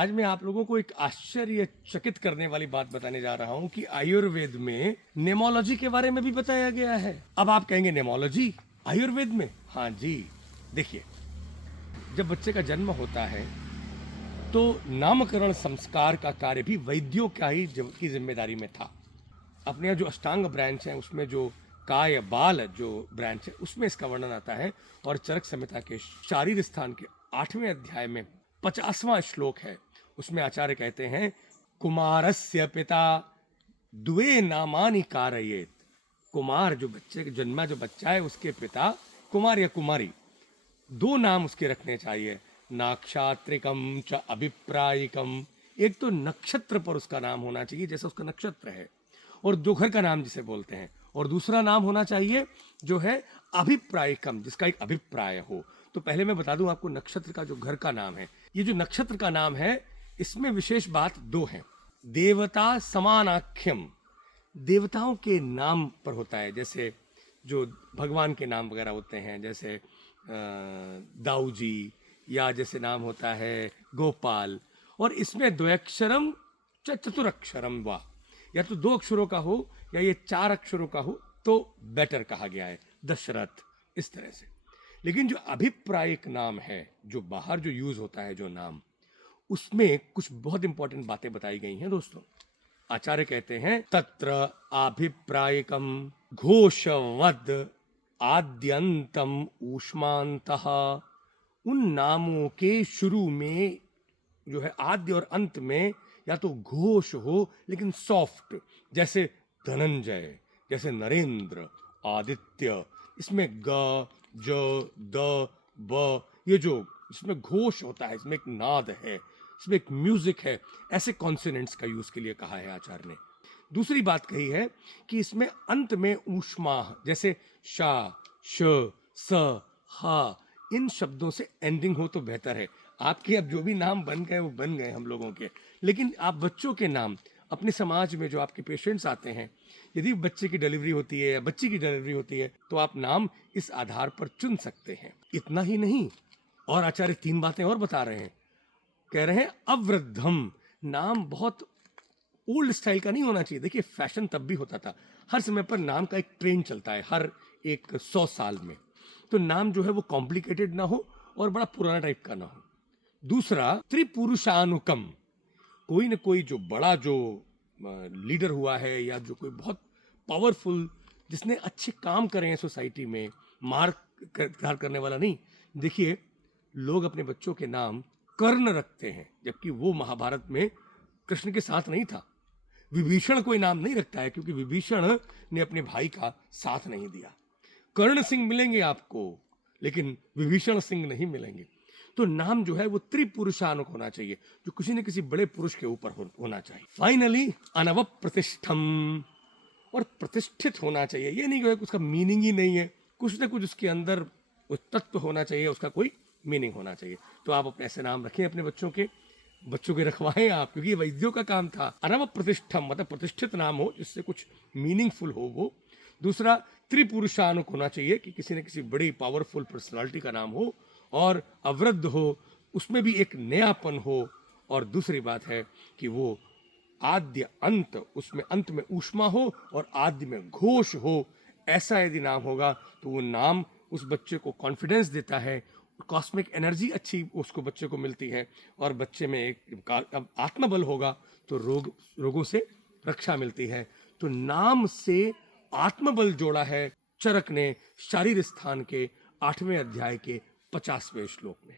आज मैं आप लोगों को एक आश्चर्यचकित करने वाली बात बताने जा रहा हूं कि आयुर्वेद में नेमोलॉजी के बारे में भी बताया गया है। अब आप कहेंगे नेमोलॉजी आयुर्वेद में? हाँ जी। देखिए, जब बच्चे का जन्म होता है तो नामकरण संस्कार का कार्य भी वैद्यों की जिम्मेदारी में था। अपने यहाँ जो अष्टांग ब्रांच है उसमें जो काय बाल जो ब्रांच है उसमें इसका वर्णन आता है। और चरक संहिता के शारीर स्थान के 8वें अध्याय में 50वां श्लोक है। उसमें आचार्य कहते हैं, कुमारस्य पिता द्वे नामानि कारयेत। कुमार जो बच्चे के जन्मा जो बच्चा है उसके पिता कुमार या कुमारी दो नाम उसके रखने चाहिए। नाक्षात्रिकम च अभिप्रायिकम। एक तो नक्षत्र पर उसका नाम होना चाहिए जैसा उसका नक्षत्र है, और जो घर का नाम जिसे बोलते हैं। और दूसरा नाम होना चाहिए जो है अभिप्रायिकम, जिसका एक अभिप्राय हो। तो पहले मैं बता दूं आपको नक्षत्र का जो घर का नाम है, ये जो नक्षत्र का नाम है इसमें विशेष बात दो है। देवता समानाख्यम, देवताओं के नाम पर होता है। जैसे जो भगवान के नाम वगैरह होते हैं, जैसे दाऊ जी, या जैसे नाम होता है गोपाल। और इसमें द्वैक्षरम चतुरक्षरम वा, या तो 2 अक्षरों का हो या ये 4 अक्षरों का हो तो बेटर कहा गया है, दशरथ, इस तरह से। लेकिन जो अभिप्रायिक नाम है, जो बाहर जो यूज होता है जो नाम, उसमें कुछ बहुत इंपॉर्टेंट बातें बताई गई हैं दोस्तों। आचार्य कहते हैं, तत्र अभिप्रायिकम घोषवद आद्यंतम ऊष्मांतः। उन नामों के शुरू में जो है आद्य और अंत में या तो घोष हो लेकिन सॉफ्ट, जैसे धनंजय, जैसे नरेंद्र, आदित्य। इसमें ग ज द ब, ये जो इसमें घोष होता है, इसमें एक नाद है, इसमें एक म्यूजिक है, ऐसे कॉन्सोनेंट्स का यूज के लिए कहा है आचार्य ने। दूसरी बात कही है कि इसमें अंत में ऊष्मा, जैसे शा, श, स, हा, इन शब्दों से एंडिंग हो तो बेहतर है। आपके अब जो भी नाम बन गए वो बन गए हम लोगों के, लेकिन आप बच्चों के नाम अपने समाज में जो आपके पेशेंट्स आते हैं, यदि बच्चे की डिलीवरी होती है या बच्ची की डिलीवरी होती है तो आप नाम इस आधार पर चुन सकते हैं। इतना ही नहीं, और आचार्य 3 बातें और बता रहे हैं। कह रहे हैं अवृद्धम, नाम बहुत ओल्ड स्टाइल का नहीं होना चाहिए। देखिए, फैशन तब भी होता था, हर समय पर नाम का एक ट्रेंड चलता है हर एक 100 साल में। तो नाम जो है वो कॉम्प्लिकेटेड ना हो और बड़ा पुराना टाइप का ना हो। दूसरा, त्रिपुरुषानुकम, कोई ना कोई जो बड़ा जो लीडर हुआ है या जो कोई बहुत पावरफुल, जिसने अच्छे काम करे हैं सोसाइटी में, मार धार करने वाला नहीं। देखिए, लोग अपने बच्चों के नाम कर्ण रखते हैं, जबकि वो महाभारत में कृष्ण के साथ नहीं था। विभीषण कोई नाम नहीं रखता है क्योंकि विभीषण ने अपने भाई का साथ नहीं दिया। कर्ण सिंह मिलेंगे आपको, लेकिन विभीषण सिंह नहीं मिलेंगे। तो नाम जो है वो त्रिपुरुषानुक होना चाहिए, जो किसी न किसी बड़े पुरुष के ऊपर होना चाहिए। फाइनली अनव प्रतिष्ठम, और प्रतिष्ठित होना चाहिए। ये नहीं कि उसका मीनिंग ही नहीं है, कुछ ना कुछ उसके अंदर उस तत्व होना चाहिए, उसका कोई मीनिंग होना चाहिए। तो आप अपने ऐसे नाम रखें अपने बच्चों के रखवाएं आप, क्योंकि ये वैद्यों का काम था। अनव प्रतिष्ठम मतलब प्रतिष्ठित नाम हो जिससे कुछ मीनिंगफुल हो वो। दूसरा, त्रिपुरुषानुक होना चाहिए कि किसी न किसी बड़ी पावरफुल पर्सनालिटी का नाम हो, और अवृद्ध हो, उसमें भी एक नयापन हो। और दूसरी बात है कि वो आद्य अंत, उसमें अंत में ऊष्मा हो और आद्य में घोष हो। ऐसा यदि नाम होगा तो वो नाम उस बच्चे को कॉन्फिडेंस देता है, कॉस्मिक एनर्जी अच्छी उसको बच्चे को मिलती है, और बच्चे में एक आत्मबल होगा तो रोगों से रक्षा मिलती है। तो नाम से आत्मबल जोड़ा है चरक ने शारीर स्थान के 8वें अध्याय के 50वें श्लोक में।